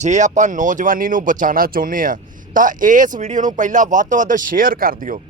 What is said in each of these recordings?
ਜੇ ਆਪਾਂ ਨੌਜਵਾਨੀ ਨੂੰ ਬਚਾਉਣਾ ਚਾਹੁੰਦੇ ਆ ਤਾਂ ਇਸ ਵੀਡੀਓ ਨੂੰ ਪਹਿਲਾਂ ਵੱਧ ਤੋਂ ਵੱਧ ਸ਼ੇਅਰ ਕਰ ਦਿਓ।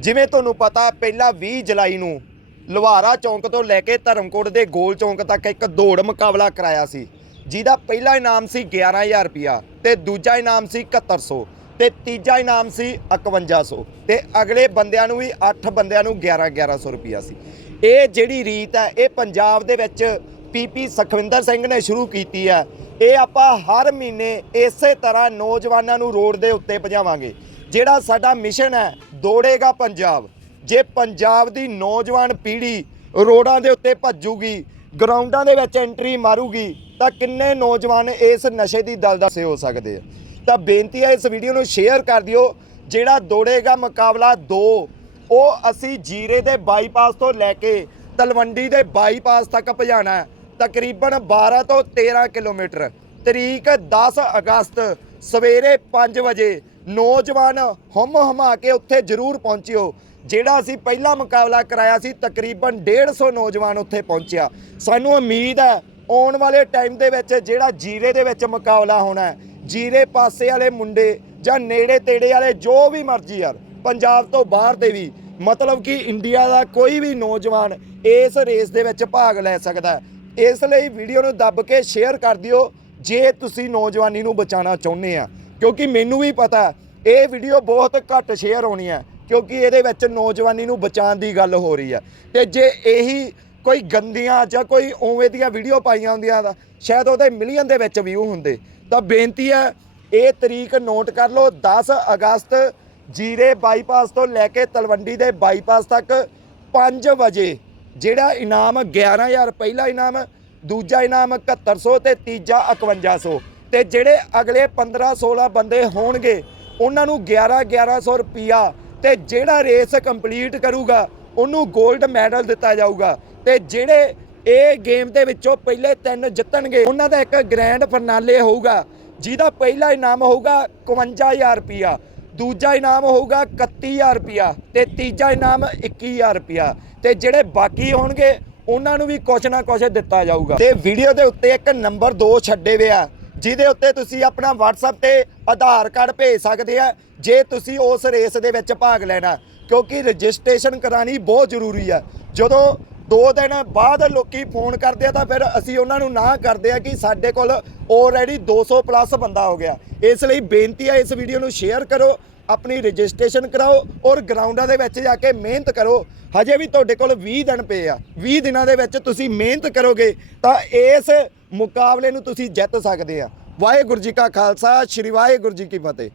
ਜਿਵੇਂ ਤੁਹਾਨੂੰ ਪਤਾ, ਪਹਿਲਾਂ 20 ਜੁਲਾਈ ਨੂੰ ਲੁਹਾਰਾ ਚੌਂਕ ਤੋਂ ਲੈ ਕੇ ਧਰਮਕੋਟ ਦੇ ਗੋਲ ਚੌਂਕ ਤੱਕ ਇੱਕ ਦੌੜ ਮੁਕਾਬਲਾ ਕਰਾਇਆ ਸੀ, ਜਿਹਦਾ ਪਹਿਲਾ ਇਨਾਮ ਸੀ 11000 ਰੁਪਿਆ ਤੇ ਦੂਜਾ ਇਨਾਮ ਸੀ 7100 ਤੇ ਤੀਜਾ ਇਨਾਮ ਸੀ 5100 ਤੇ ਅਗਲੇ ਬੰਦਿਆਂ ਨੂੰ ਵੀ 8 ਬੰਦਿਆਂ ਨੂੰ 11 1100 ਰੁਪਿਆ ਸੀ ਇਹ ਜਿਹੜੀ ਰੀਤ ਹੈ, ਇਹ ਪੰਜਾਬ ਦੇ ਵਿੱਚ ਪੀਪੀ ਸੁਖਵਿੰਦਰ ਸਿੰਘ ਨੇ ਸ਼ੁਰੂ ਕੀਤੀ ਹੈ। ਇਹ ਆਪਾਂ ਹਰ ਮਹੀਨੇ ਇਸੇ ਤਰ੍ਹਾਂ ਨੌਜਵਾਨਾਂ ਨੂੰ ਰੋਡ ਦੇ ਉੱਤੇ ਭਜਾਵਾਂਗੇ। ਜਿਹੜਾ ਸਾਡਾ ਮਿਸ਼ਨ ਹੈ, ਦੌੜੇਗਾ ਪੰਜਾਬ। ਜੇ ਪੰਜਾਬ ਦੀ ਨੌਜਵਾਨ ਪੀੜ੍ਹੀ ਰੋਡਾਂ ਦੇ ਉੱਤੇ ਭੱਜੂਗੀ, ਗਰਾਊਂਡਾਂ ਦੇ ਵਿੱਚ ਐਂਟਰੀ ਮਾਰੂਗੀ, ਤਾਂ ਕਿੰਨੇ ਨੌਜਵਾਨ ਇਸ ਨਸ਼ੇ ਦੀ ਦਲਦਲ ਹੋ ਸਕਦੇ ਆ? ਤਾਂ ਬੇਨਤੀ ਹੈ, ਇਸ ਵੀਡੀਓ ਨੂੰ ਸ਼ੇਅਰ ਕਰ ਦਿਓ। ਜਿਹੜਾ ਦੌੜੇਗਾ ਮੁਕਾਬਲਾ 2 ਉਹ ਅਸੀਂ ਜੀਰੇ ਦੇ ਬਾਈਪਾਸ ਤੋਂ ਲੈ ਕੇ ਤਲਵੰਡੀ ਦੇ ਬਾਈਪਾਸ ਤੱਕ ਭਜਾਣਾ ਤਕਰੀਬਨ 12 ਤੋਂ 13 ਕਿਲੋਮੀਟਰ। ਤਰੀਕ 10 ਅਗਸਤ ਸਵੇਰੇ 5 ਵਜੇ ਨੌਜਵਾਨ ਹਮ ਹਮਾ ਕੇ ਉੱਥੇ ਜ਼ਰੂਰ ਪਹੁੰਚਿਓ। ਜਿਹੜਾ ਅਸੀਂ ਪਹਿਲਾ ਮੁਕਾਬਲਾ ਕਰਾਇਆ ਸੀ, ਤਕਰੀਬਨ 150 ਨੌਜਵਾਨ ਉੱਥੇ ਪਹੁੰਚਿਆ। ਸਾਨੂੰ ਉਮੀਦ ਹੈ ਆਉਣ ਵਾਲੇ ਟਾਈਮ ਦੇ ਵਿੱਚ ਜਿਹੜਾ ਜੀਰੇ ਦੇ ਵਿੱਚ ਮੁਕਾਬਲਾ ਹੋਣਾ ਜੀਰੇ ਪਾਸੇ ਵਾਲੇ ਮੁੰਡੇ ਜਾਂ ਨੇੜੇ ਤੇੜੇ ਵਾਲੇ ਜੋ ਵੀ ਮਰਜ਼ੀ ਯਾਰ, ਪੰਜਾਬ ਤੋਂ ਬਾਹਰ ਦੇ ਵੀ, ਮਤਲਬ ਕਿ ਇੰਡੀਆ ਦਾ ਕੋਈ ਵੀ ਨੌਜਵਾਨ ਇਸ ਰੇਸ ਦੇ ਵਿੱਚ ਭਾਗ ਲੈ ਸਕਦਾ ਹੈ। ਇਸ ਲਈ ਵੀਡੀਓ ਨੂੰ ਦੱਬ ਕੇ ਸ਼ੇਅਰ ਕਰ ਦਿਓ ਜੇ ਤੁਸੀਂ ਨੌਜਵਾਨੀ ਨੂੰ ਬਚਾਉਣਾ ਚਾਹੁੰਦੇ ਆ। ਕਿਉਂਕਿ ਮੈਨੂੰ ਵੀ ਪਤਾ ਇਹ ਵੀਡੀਓ ਬਹੁਤ ਘੱਟ ਸ਼ੇਅਰ ਹੋਣੀ ਹੈ, ਕਿਉਂਕਿ ਇਹਦੇ ਵਿੱਚ ਨੌਜਵਾਨੀ ਨੂੰ ਬਚਾਉਣ ਦੀ ਗੱਲ ਹੋ ਰਹੀ ਹੈ। ਤੇ ਜੇ ਇਹੀ ਕੋਈ ਗੰਦੀਆਂ ਜਾਂ ਕੋਈ ਉਵੇਂ ਦੀਆਂ ਵੀਡੀਓ ਪਾਈਆਂ ਹੁੰਦੀਆਂ ਤਾਂ ਸ਼ਾਇਦ ਉਹਦੇ ਮਿਲੀਅਨ ਦੇ ਵਿੱਚ ਵਿਊ ਹੁੰਦੇ। ਤਾਂ ਬੇਨਤੀ ਹੈ, ਇਹ ਤਰੀਕ ਨੋਟ ਕਰ ਲਓ 10 ਅਗਸਤ ਜੀਰੇ ਬਾਈਪਾਸ ਤੋਂ ਲੈ ਕੇ ਤਲਵੰਡੀ ਦੇ ਬਾਈਪਾਸ ਤੱਕ 5 ਵਜੇ ਜਿਹੜਾ ਇਨਾਮ 11000 ਪਹਿਲਾ ਇਨਾਮ, ਦੂਜਾ ਇਨਾਮ 7100 ਤੇ ਤੀਜਾ 5100 ਤੇ ਜਿਹੜੇ ਅਗਲੇ 15 16 ਬੰਦੇ ਹੋਣਗੇ, ਉਹਨਾਂ ਨੂੰ 11 1100 ਰੁਪਿਆ ਤੇ ਜਿਹੜਾ ਰੇਸ ਕੰਪਲੀਟ ਕਰੂਗਾ, ਉਹਨੂੰ 골ਡ ਮੈਡਲ ਦਿੱਤਾ ਜਾਊਗਾ। ਤੇ ਜਿਹੜੇ ਇਹ ਗੇਮ ਦੇ ਵਿੱਚੋਂ ਪਹਿਲੇ ਤਿੰਨ ਜਿੱਤਣਗੇ, ਉਹਨਾਂ ਦਾ ਇੱਕ ਗ੍ਰੈਂਡ ਫਰਨਾਲੇ ਹੋਊਗਾ, ਜਿਹਦਾ ਪਹਿਲਾ ਇਨਾਮ ਹੋਊਗਾ 51000 ਰੁਪਿਆ ਦੂਜਾ ਇਨਾਮ ਹੋਊਗਾ 31000 ਰੁਪਿਆ ਤੇ ਤੀਜਾ ਇਨਾਮ 21000 ਰੁਪਿਆ ਤੇ ਜਿਹੜੇ ਬਾਕੀ ਹੋਣਗੇ, ਉਹਨਾਂ ਨੂੰ ਵੀ ਕੁਛ ਨਾ ਕੁਛ ਦਿੱਤਾ ਜਾਊਗਾ। ਤੇ ਵੀਡੀਓ ਦੇ ਉੱਤੇ ਇੱਕ ਨੰਬਰ 2 ਛੱਡੇ ਹੋਏ ਜਿਹਦੇ ਉੱਤੇ ਤੁਸੀਂ ਆਪਣਾ WhatsApp ਤੇ ਆਧਾਰ ਕਾਰਡ ਭੇਜ ਸਕਦੇ ਆ, ਜੇ ਤੁਸੀਂ ਉਸ ਰੇਸ ਦੇ ਵਿੱਚ ਭਾਗ ਲੈਣਾ, ਕਿਉਂਕਿ ਰਜਿਸਟ੍ਰੇਸ਼ਨ ਕਰਾਣੀ ਬਹੁਤ ਜ਼ਰੂਰੀ ਆ। ਜਦੋਂ ਦੋ ਦਿਨ ਬਾਅਦ ਲੋਕੀ ਫੋਨ ਕਰਦੇ ਆ ਤਾਂ ਫਿਰ ਅਸੀਂ ਉਹਨਾਂ ਨੂੰ ਨਾ ਕਰਦੇ ਆ ਕਿ ਸਾਡੇ ਕੋਲ ਆਲਰੇਡੀ 200 ਪਲੱਸ ਬੰਦਾ ਹੋ ਗਿਆ। ਇਸ ਲਈ ਬੇਨਤੀ ਆ ਇਸ ਵੀਡੀਓ ਨੂੰ ਸ਼ੇਅਰ ਕਰੋ, ਆਪਣੀ ਰਜਿਸਟ੍ਰੇਸ਼ਨ ਕਰਾਓ ਔਰ ਗਰਾਊਂਡਾਂ ਦੇ ਵਿੱਚ ਜਾ ਕੇ ਮਿਹਨਤ ਕਰੋ। ਹਜੇ ਵੀ ਤੁਹਾਡੇ ਕੋਲ 20 ਦਿਨ ਪਏ ਆ। 20 ਦਿਨਾਂ ਦੇ ਵਿੱਚ ਤੁਸੀਂ ਮਿਹਨਤ ਕਰੋਗੇ ਤਾਂ ਇਸ ਮੁਕਾਬਲੇ ਨੂੰ ਤੁਸੀਂ ਜਿੱਤ ਸਕਦੇ ਆ। ਵਾਹਿਗੁਰੂ ਜੀ ਕਾ ਖਾਲਸਾ, ਸ੍ਰੀ ਵਾਹਿਗੁਰੂ ਜੀ ਕੀ ਫਤਿਹ।